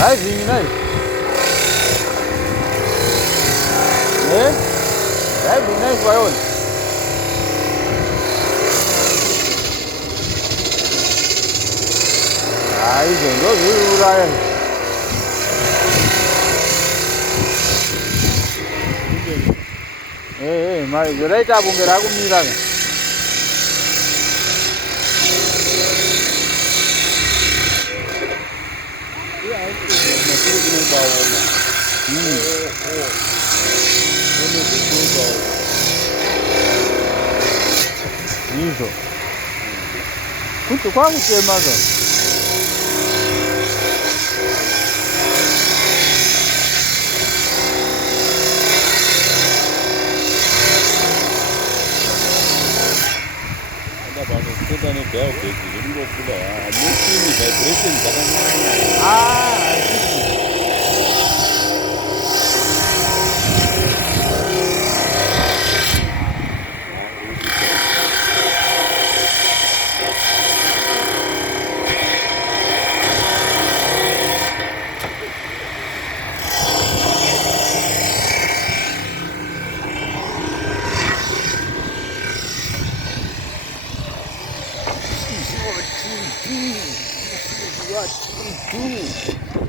Levinho, né? É? Levinho, né? Vai onde? Aí, vendeu, viu, Ryan? Mas direita a bumberago mira. Isso. Quanto qual que é mais? Kudane bel ke jimbo kuda multi vibration kadang Ah, what you do.